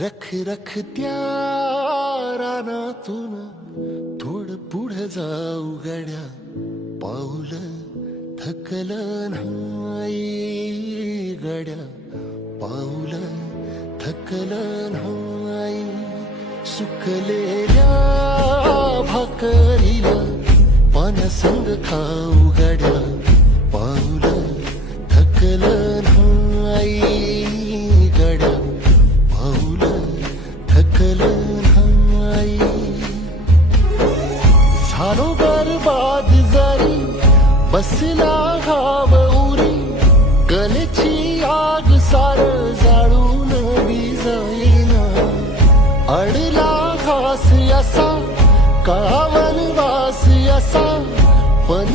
रख रख त्या रानातून थोडं पुढं जाऊ गड्या, पाऊल थकलं नाही गड्या, पाऊल थकलं नाही. सुकलेल्या भाकरीला पाण्यासंग खाऊ गड्या, पाऊल थकलं नाही गड्या, पाऊल थकलं नाही. झालो बरबाद जरी बसला घाव उरी, कलेची आग सार जाळून विझाईना. अडला घास असा काळा वनवास असा, पण